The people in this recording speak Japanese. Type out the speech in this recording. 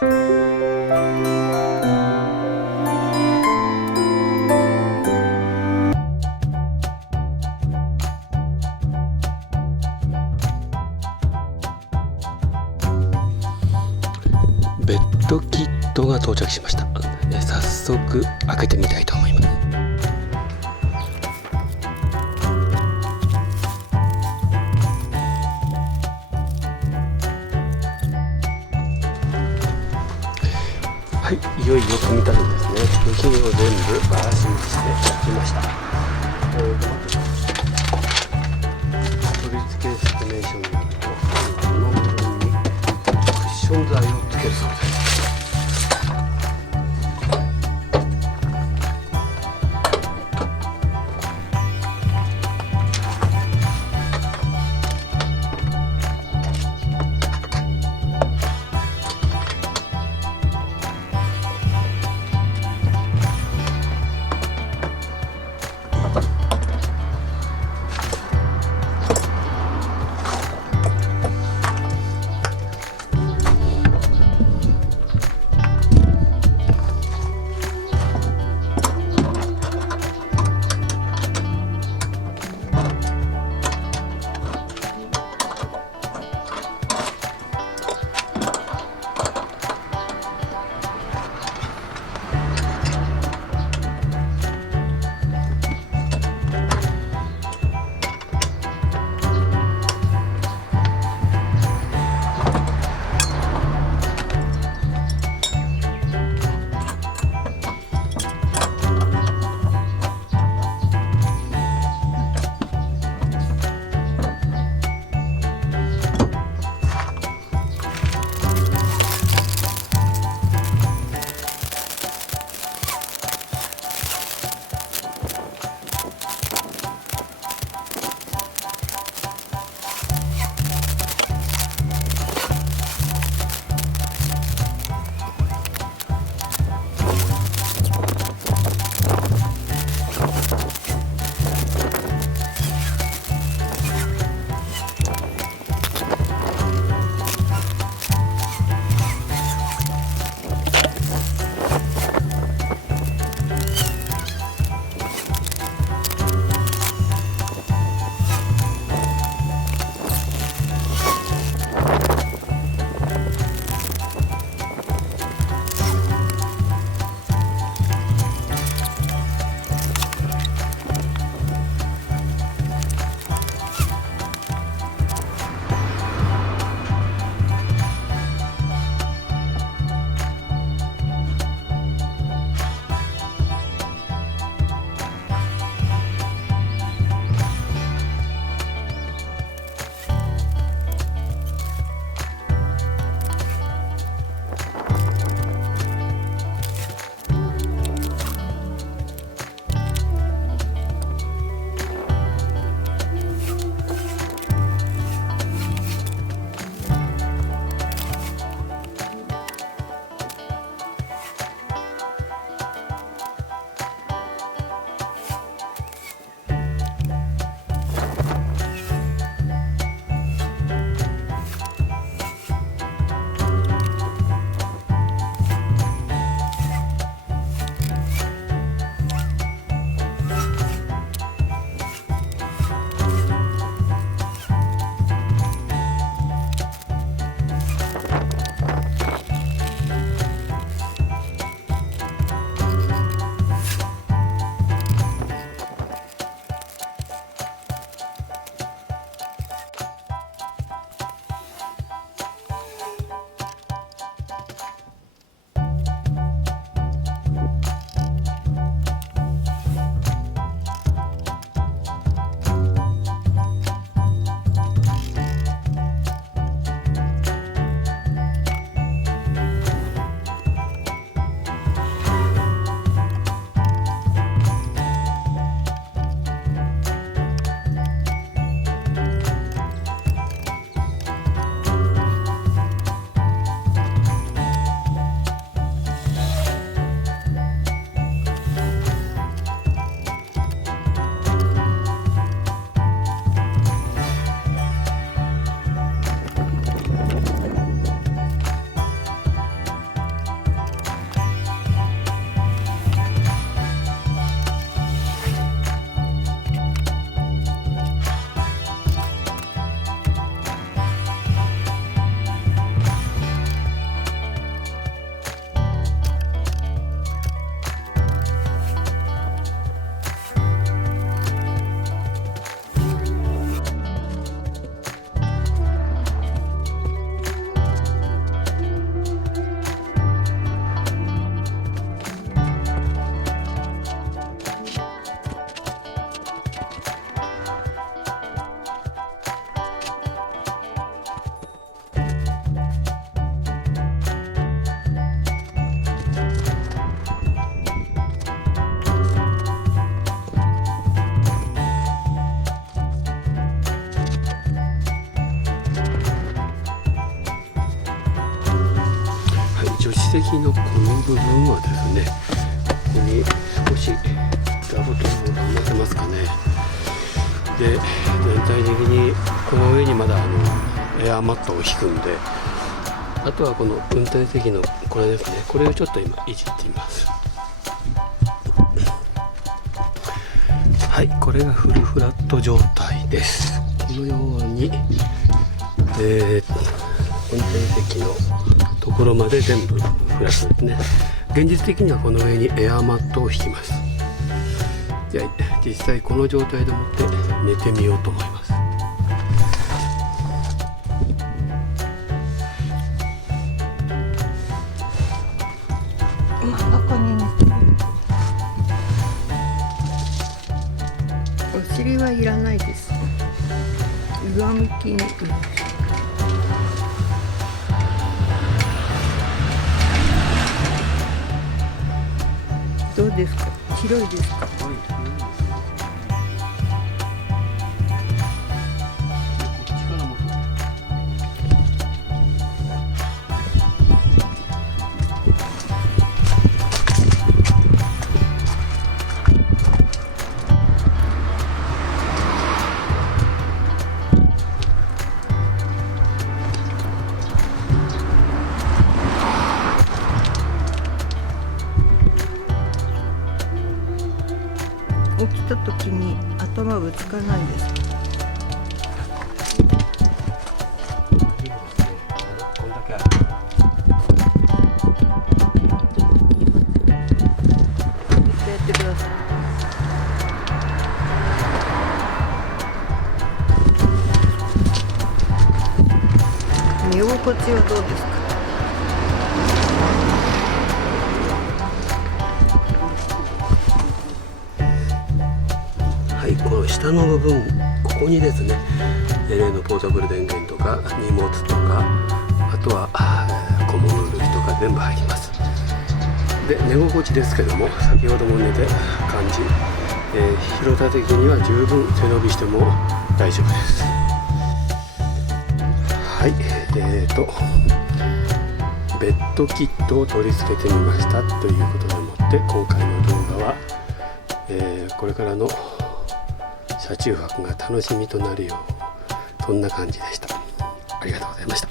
ベッドキットが到着しました。早速開けてみたいと思います。はい、いよいよ組み立てですね。部品を全部バラシにして焼きました。取り付けエスティメーションのこの部分にクッション材をつけるそうです。的のこの部分はですね、ここに少し座布団を乗せますかね。で、全体的にこの上にまだエアマットを引くんで、あとはこの運転席のこれですね、これをちょっと今いじってみます。はい、これがフルフラット状態です。このように、運転席のところまで全部フラットですね。現実的にはこの上にエアマットを引きます。じゃあ実際この状態でもって寝てみようと思います。真ん中に寝てる。お尻はいらないです。上向きに。どうですか？広いですか？起きた時に頭ぶつかないですか？こんだけある。やってください。寝心地はどうですか？はい、この下の部分、ここにですね、例のポータブル電源とか荷物とか、あとは小物類とか全部入ります。で、寝心地ですけども、先ほども寝て感じ、広さ的には十分背伸びしても大丈夫です。はい、ベッドキットを取り付けてみましたということでもって、今回の動画は、これからの車中泊が楽しみとなるよう、そんな感じでした。ありがとうございました。